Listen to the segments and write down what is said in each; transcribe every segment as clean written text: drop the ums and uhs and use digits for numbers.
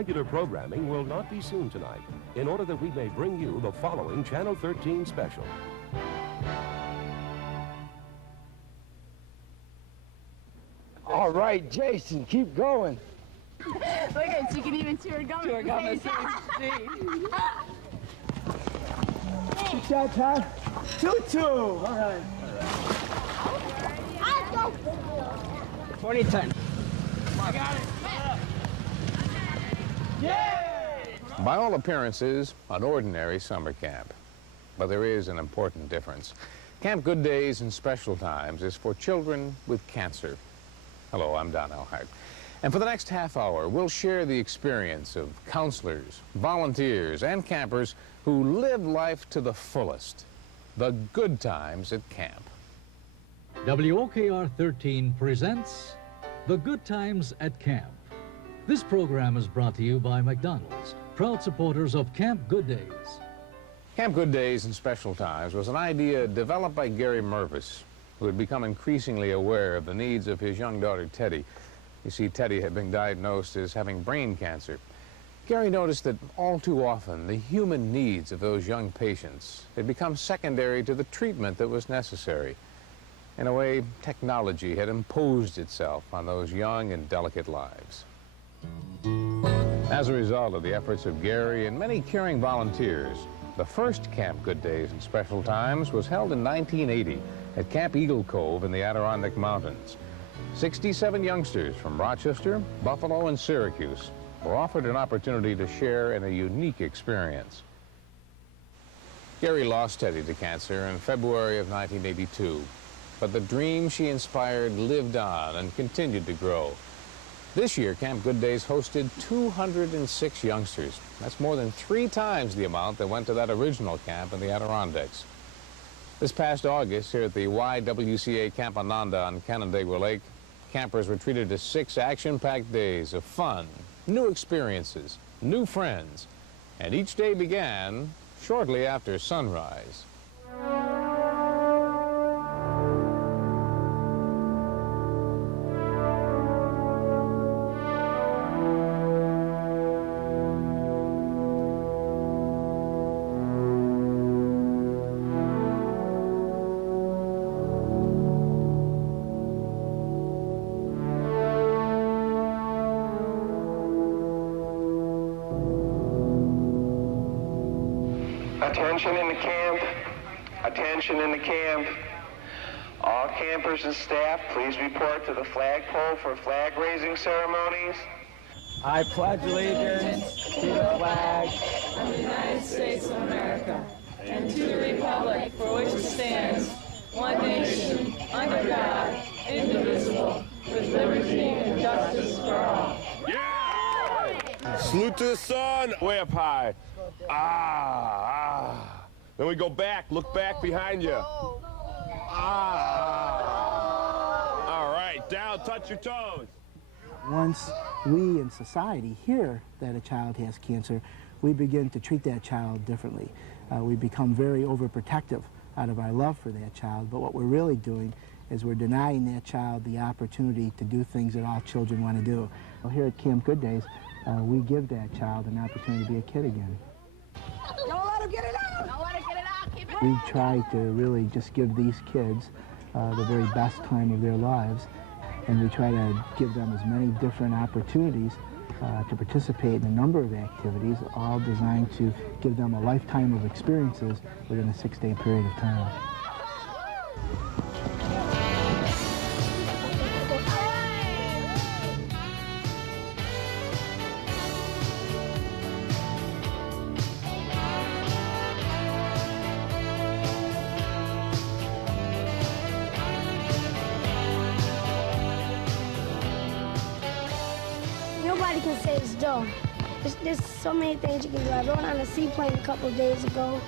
regular programming will not be seen tonight in order that we may bring you the following Channel 13 special. All right, Jason, keep going. Look at you can even cheer gum. Cheer gum at Shoot that time. 2-2. All right. 20-10. I got it. Yay! By all appearances, an ordinary summer camp. But there is an important difference. Camp Good Days and Special Times is for children with cancer. Hello, I'm Don Elhart. And for the next half hour, we'll share the experience of counselors, volunteers, and campers who live life to the fullest. The good times at camp. WOKR 13 presents The Good Times at Camp. This program is brought to you by McDonald's, proud supporters of Camp Good Days. Camp Good Days and Special Times was an idea developed by Gary Mervis, who had become increasingly aware of the needs of his young daughter, Teddy. You see, Teddy had been diagnosed as having brain cancer. Gary noticed that all too often the human needs of those young patients had become secondary to the treatment that was necessary. In a way, technology had imposed itself on those young and delicate lives. As a result of the efforts of Gary and many caring volunteers, the first Camp Good Days and Special Times was held in 1980 at Camp Eagle Cove in the Adirondack Mountains. 67 youngsters from Rochester, Buffalo, and Syracuse were offered an opportunity to share in a unique experience. Gary lost Teddy to cancer in February of 1982, but the dream she inspired lived on and continued to grow. This year, Camp Good Days hosted 206 youngsters. That's more than 3 times the amount that went to that original camp in the Adirondacks. This past August, here at the YWCA Camp Ananda on Canandaigua Lake, campers were treated to 6 action-packed days of fun, new experiences, new friends, and each day began shortly after sunrise. Attention in the camp. Attention in the camp. All campers and staff, please report to the flagpole for flag raising ceremonies. I pledge allegiance to the flag of the United States of America and to the republic for which it stands, one nation, under God, indivisible, with liberty and justice for all. Yeah! Salute to the sun, way up high. Ah. Then we go back, look back behind you. Ah. All right, down, touch your toes. Once we in society hear that a child has cancer, we begin to treat that child differently. We become very overprotective out of our love for that child, but what we're really doing is we're denying that child the opportunity to do things that all children want to do. Well, here at Camp Good Days, we give that child an opportunity to be a kid again. Don't let him get it out! Don't let him get it out! Keep it We try to really just give these kids the very best time of their lives, and we try to give them as many different opportunities to participate in a number of activities, all designed to give them a lifetime of experiences within a 6-day period of time. Nobody can say it's dull. There's so many things you can do. I rode on a seaplane a couple of days ago.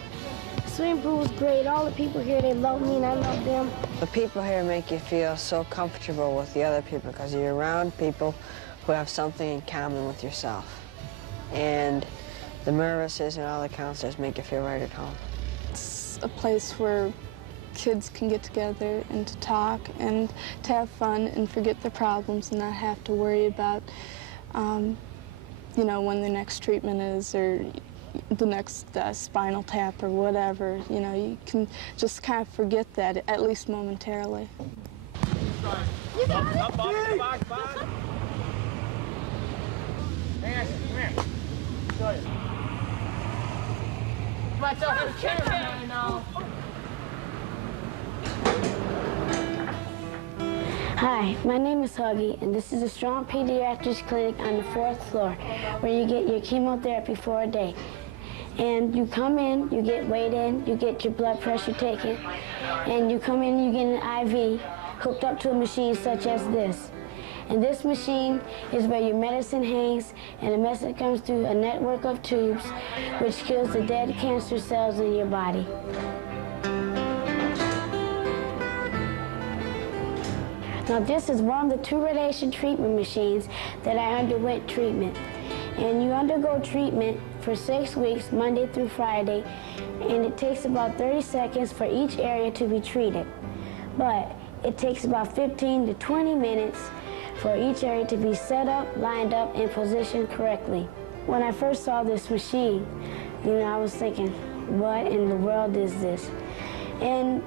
The swimming pool was great. All the people here, they love me and I love them. The people here make you feel so comfortable with the other people because you're around people who have something in common with yourself. And the Mervises and all the counselors make you feel right at home. It's a place where kids can get together and to talk and to have fun and forget their problems and not have to worry about you know, when the next treatment is or the next spinal tap or whatever. You know, you can just kind of forget that, at least momentarily. You got it? Watch out for the camera now. Hi, my name is Huggy, and this is the Strong Pediatrics Clinic on the 4th floor, where you get your chemotherapy for a day. And you come in, you get weighed in, you get your blood pressure taken, and you come in, you get an IV hooked up to a machine such as this. And this machine is where your medicine hangs, and the medicine comes through a network of tubes, which kills the dead cancer cells in your body. Now this is one of the 2 radiation treatment machines that I underwent treatment. And you undergo treatment for 6 weeks, Monday through Friday, and it takes about 30 seconds for each area to be treated. But it takes about 15 to 20 minutes for each area to be set up, lined up, and positioned correctly. When I first saw this machine, you know, I was thinking, what in the world is this? And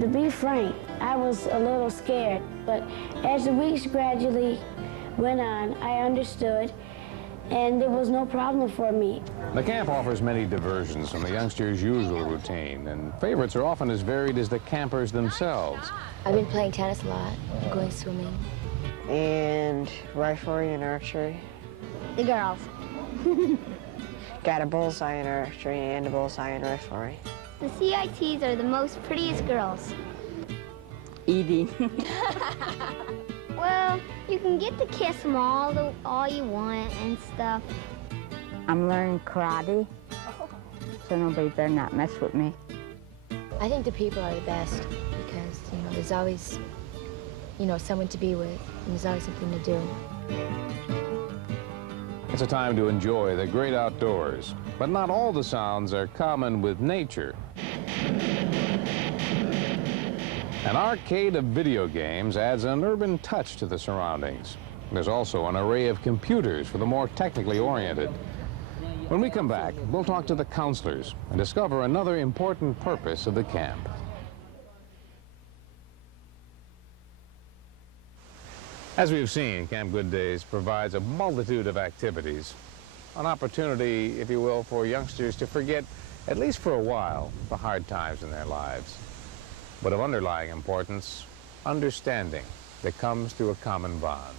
to be frank, I was a little scared, but as the weeks gradually went on, I understood, and there was no problem for me. The camp offers many diversions from the youngsters' usual routine, and favorites are often as varied as the campers themselves. I've been playing tennis a lot, going swimming. And riflery and archery. The girls. Got a bullseye in archery and a bullseye in riflery. The CITs are the most prettiest girls. Edie. Well, you can get to kiss them all you want and stuff. I'm learning karate, so nobody better not mess with me. I think the people are the best because, you know, there's always, you know, someone to be with, and there's always something to do. It's a time to enjoy the great outdoors, but not all the sounds are common with nature. An arcade of video games adds an urban touch to the surroundings. There's also an array of computers for the more technically oriented. When we come back, we'll talk to the counselors and discover another important purpose of the camp. As we've seen, Camp Good Days provides a multitude of activities, an opportunity, if you will, for youngsters to forget, at least for a while, the hard times in their lives. But of underlying importance, understanding that comes through a common bond.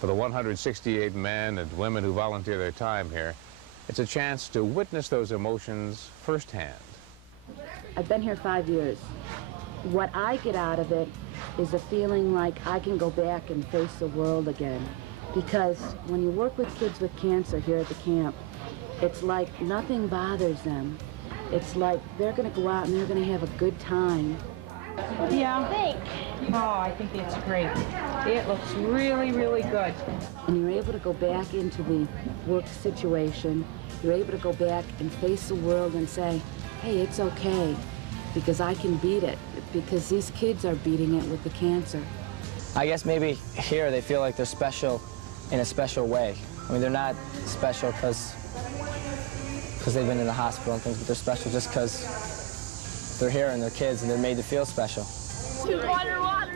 For the 168 men and women who volunteer their time here, it's a chance to witness those emotions firsthand. I've been here 5 years. What I get out of it is a feeling like I can go back and face the world again. Because when you work with kids with cancer here at the camp, it's like nothing bothers them. It's like they're going to go out and they're going to have a good time. What do you think? Oh, I think it's great. It looks really, really good. And you're able to go back into the work situation. You're able to go back and face the world and say, hey, it's okay, because I can beat it, because these kids are beating it with the cancer. I guess maybe here they feel like they're special in a special way. I mean, they're not special because they've been in the hospital and things, but they're special just because they're here and they're kids and they're made to feel special. Water, water,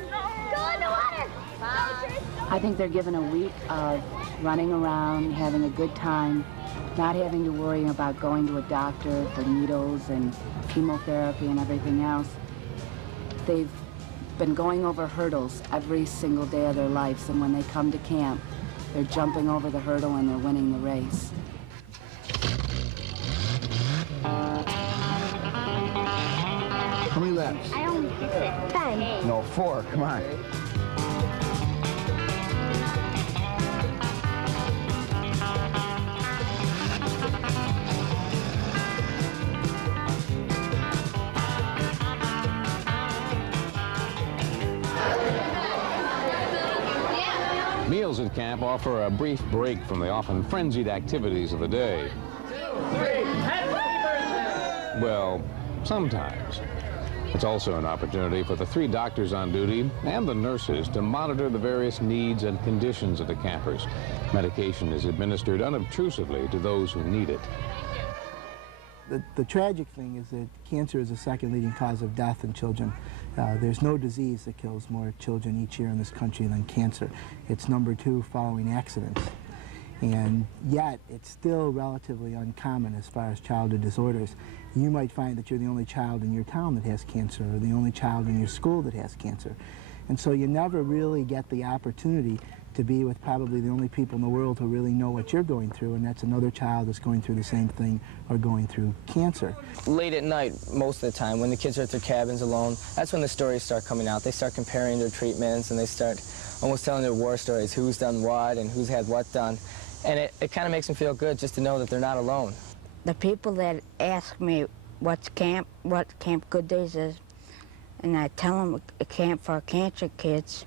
go in the water! I think they're given a week of running around, having a good time, not having to worry about going to a doctor for needles and chemotherapy and everything else. They've been going over hurdles every single day of their lives, and when they come to camp, they're jumping over the hurdle and they're winning the race. How many laps? I only did 10. No, 4. Come on. Meals at camp offer a brief break from the often frenzied activities of the day. 2, 3, happy birthday! Well, sometimes. It's also an opportunity for the 3 doctors on duty and the nurses to monitor the various needs and conditions of the campers. Medication is administered unobtrusively to those who need it. The tragic thing is that cancer is the second leading cause of death in children. There's no disease that kills more children each year in this country than cancer. It's number 2 following accidents. And yet, it's still relatively uncommon as far as childhood disorders. You might find that you're the only child in your town that has cancer, or the only child in your school that has cancer. And so you never really get the opportunity to be with probably the only people in the world who really know what you're going through, and that's another child that's going through the same thing or going through cancer. Late at night, most of the time, when the kids are at their cabins alone, that's when the stories start coming out. They start comparing their treatments, and they start almost telling their war stories, who's done what and who's had what done. And it kind of makes them feel good just to know that they're not alone. The people that ask me what Camp Good Days is, and I tell them a camp for cancer kids,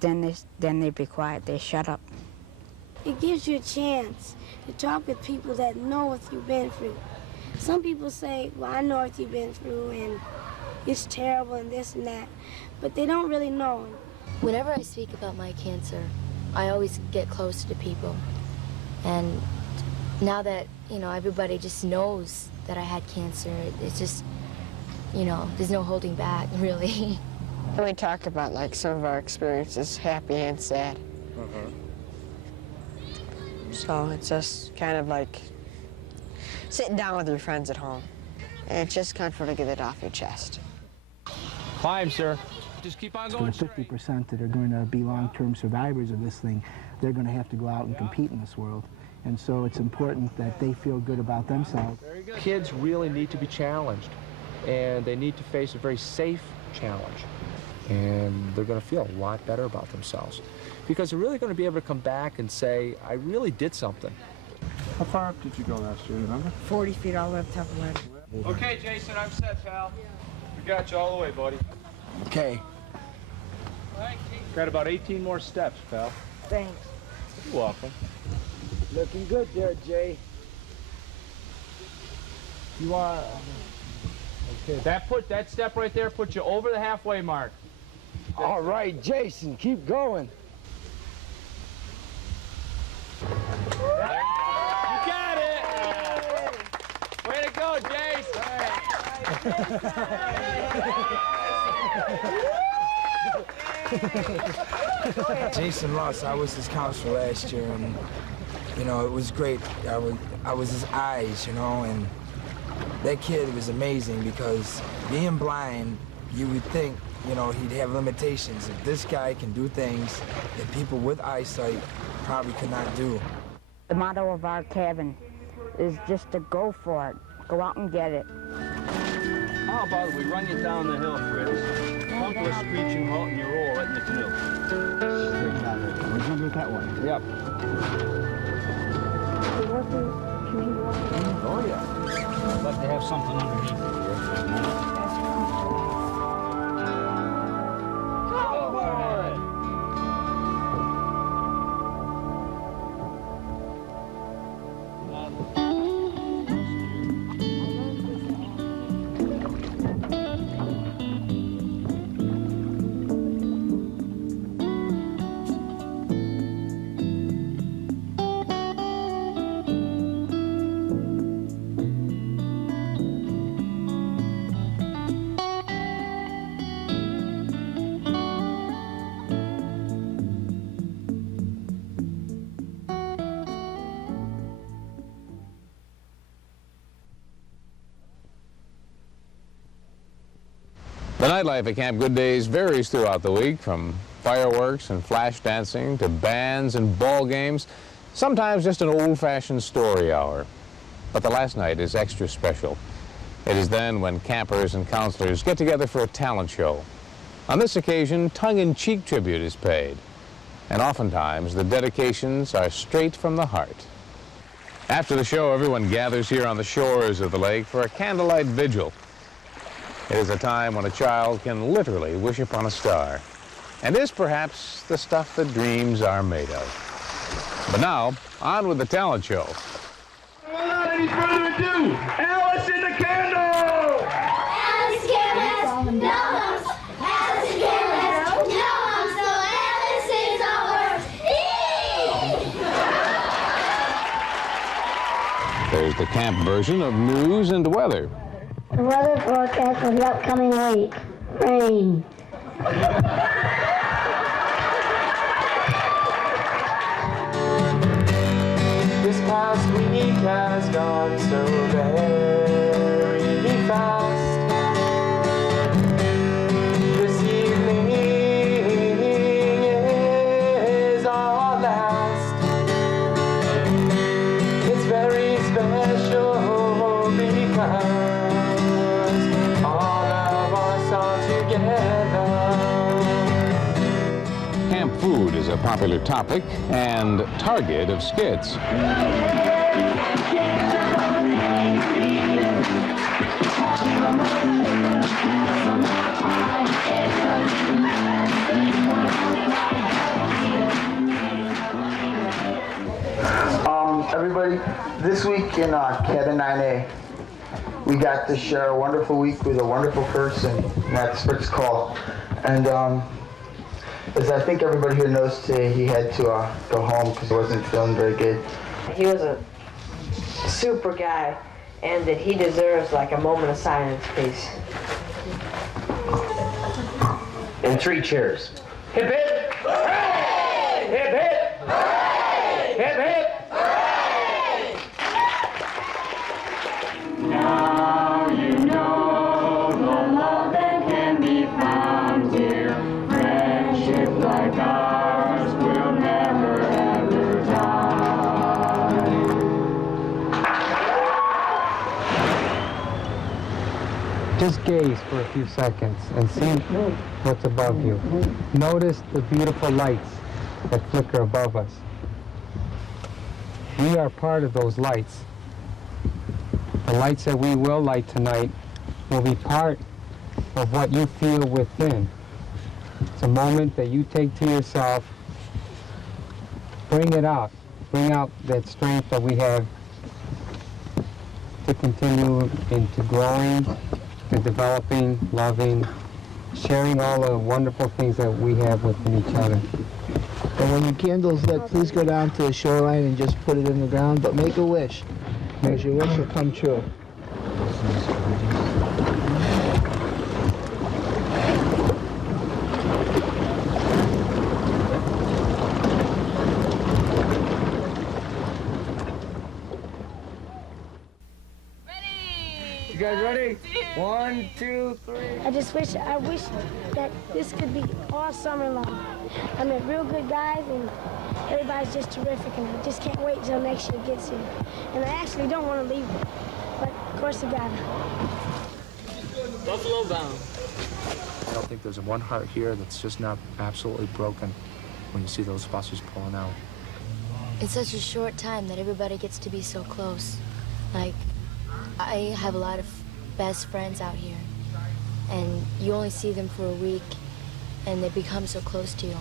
then they be quiet, they shut up. It gives you a chance to talk with people that know what you've been through. Some people say, well, I know what you've been through, and it's terrible and this and that, but they don't really know. Whenever I speak about my cancer, I always get close to people. And now that, you know, everybody just knows that I had cancer, it's just, you know, there's no holding back, really. And we talk about, like, some of our experiences, happy and sad. So it's just kind of like sitting down with your friends at home. And it's just comfortable to get it off your chest. Climb, sir. Just keep on going. For the 50% that are going to be long-term survivors of this thing, they're going to have to go out and compete in this world. And so it's important that they feel good about themselves. Kids really need to be challenged, and they need to face a very safe challenge. And they're going to feel a lot better about themselves, because they're really going to be able to come back and say, I really did something. How far up did you go last year, remember? 40 feet all the way up top of the ladder. Okay, Jason, I'm set, pal. We got you all the way, buddy. Okay. Got about 18 more steps, pal. Thanks. You're welcome. Looking good there, Jay. You are... Okay, that step right there puts you over the halfway mark. All right, Jason, keep going. You got it! Way to go, Jace! Jason Ross, I was his counselor last year, and you know, it was great. I was his eyes, you know, and that kid was amazing, because being blind, you would think, you know, he'd have limitations. If this guy can do things that people with eyesight probably could not do. The motto of our cabin is just to go for it. Go out and get it. How about we run you down the hill, Fritz? Come to a screeching halt and you roll right in the canoe. We're going to do that one. Yep. Oh, yeah. I'd like to have something underneath it. The nightlife at Camp Good Days varies throughout the week, from fireworks and flash dancing to bands and ball games, sometimes just an old-fashioned story hour. But the last night is extra special. It is then when campers and counselors get together for a talent show. On this occasion, tongue-in-cheek tribute is paid, and oftentimes the dedications are straight from the heart. After the show, everyone gathers here on the shores of the lake for a candlelight vigil. It is a time when a child can literally wish upon a star, and is perhaps the stuff that dreams are made of. But now, on with the talent show. Without any further ado, Alice in the Candle! Alice came No humps, Alice is careless. No humps, so Alice is our worst. There's the camp version of news and weather. The weather forecast for the upcoming week. Rain. This past week has gone so very fast. This evening is our last. It's very special because all of us are together. Camp food is a popular topic and target of skits. Everybody, this week in Cabin 9A, we got to share a wonderful week with a wonderful person, and that's Fritz Call. And as I think everybody here knows today, he had to go home because he wasn't feeling very good. He was a super guy, and that he deserves like a moment of silence, please. And 3 cheers. Hip hip! Hooray! Hip hip! Hooray! Hip hip! Now you know the love that can be found here. Friendship like ours will never ever die. Just gaze for a few seconds and see what's above you. Notice the beautiful lights that flicker above us. We are part of those lights. The lights that we will light tonight will be part of what you feel within. It's a moment that you take to yourself. Bring it out. Bring out that strength that we have to continue into growing, to developing, loving, sharing all the wonderful things that we have within each other. And when your candle's lit, please go down to the shoreline and just put it in the ground, but make a wish, because your wish will come true. You guys ready? 1, 2, 3. I wish that this could be all summer long. I met real good guys and everybody's just terrific, and I just can't wait till next year gets here. And I actually don't want to leave, but of course I gotta. Buffalo bound. I don't think there's one heart here that's just not absolutely broken when you see those buses pulling out. It's such a short time that everybody gets to be so close. Like, I have a lot of best friends out here, and you only see them for a week, and they become so close to you.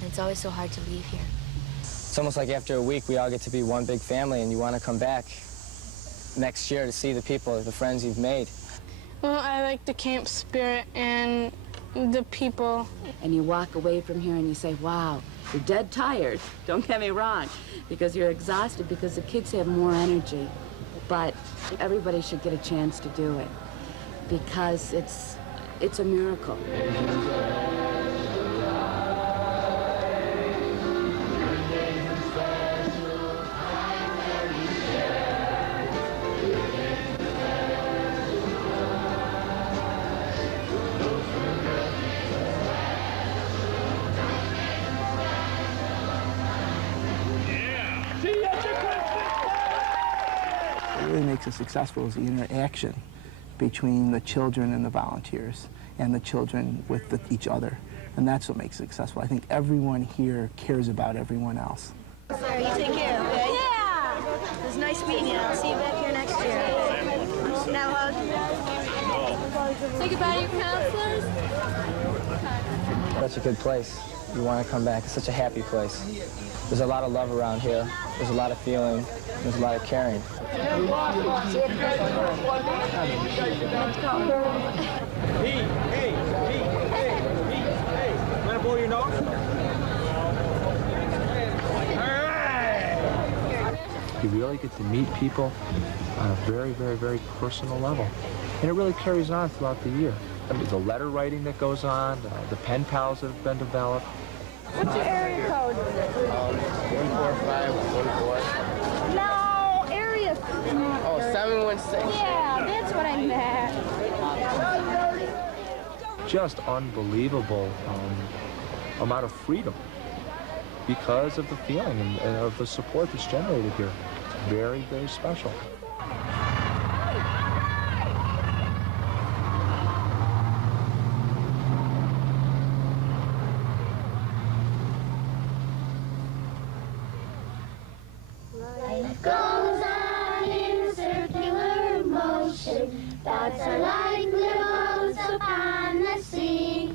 And it's always so hard to leave here. It's almost like after a week, we all get to be one big family, and you want to come back next year to see the people, the friends you've made. Well, I like the camp spirit and the people. And you walk away from here and you say, wow, you're dead tired. Don't get me wrong, because you're exhausted because the kids have more energy. But everybody should get a chance to do it because it's a miracle. What really makes it successful is the interaction between the children and the volunteers and the children with each other. And that's what makes it successful. I think everyone here cares about everyone else. Sarah, you take care, okay? Yeah! It was nice meeting you. I'll see you back here next year. Now hug. Say goodbye to your counselors. Such a good place. You want to come back. It's such a happy place. There's a lot of love around here. There's a lot of feeling. There's a lot of caring. Let's go. Want to blow your nose? You really get to meet people on a very, very, very personal level. And it really carries on throughout the year. I mean, the letter writing that goes on, the pen pals that have been developed. What's your area code? 14514. No, area. Oh, 716. Yeah, that's what I meant. Just unbelievable amount of freedom because of the feeling and of the support that's generated here. Very, very special. Life goes on in a circular motion. Thoughts are like little boats upon the sea.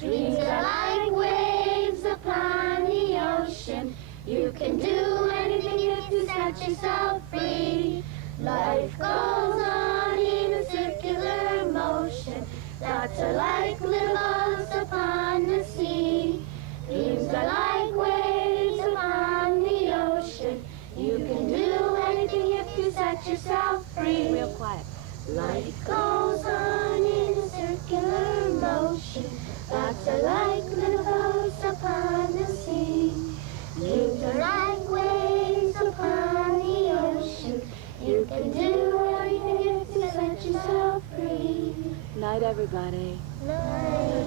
Dreams are like waves upon the ocean. You can do anything if you set yourself free. Life goes on in a circular motion. Thoughts are like little boats upon the sea. Dreams are like waves upon the ocean. You can do anything if you set yourself free. Real quiet. Life goes on in a circular motion. Thoughts are like little boats upon the sea. Dreams are like waves upon the ocean. You can do anything if you set yourself free. Night, everybody. Night.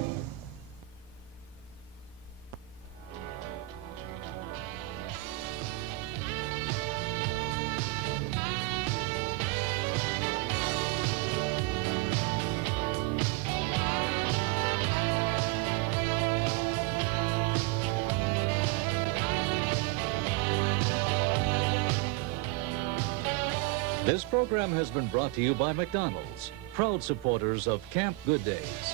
This program has been brought to you by McDonald's, proud supporters of Camp Good Days.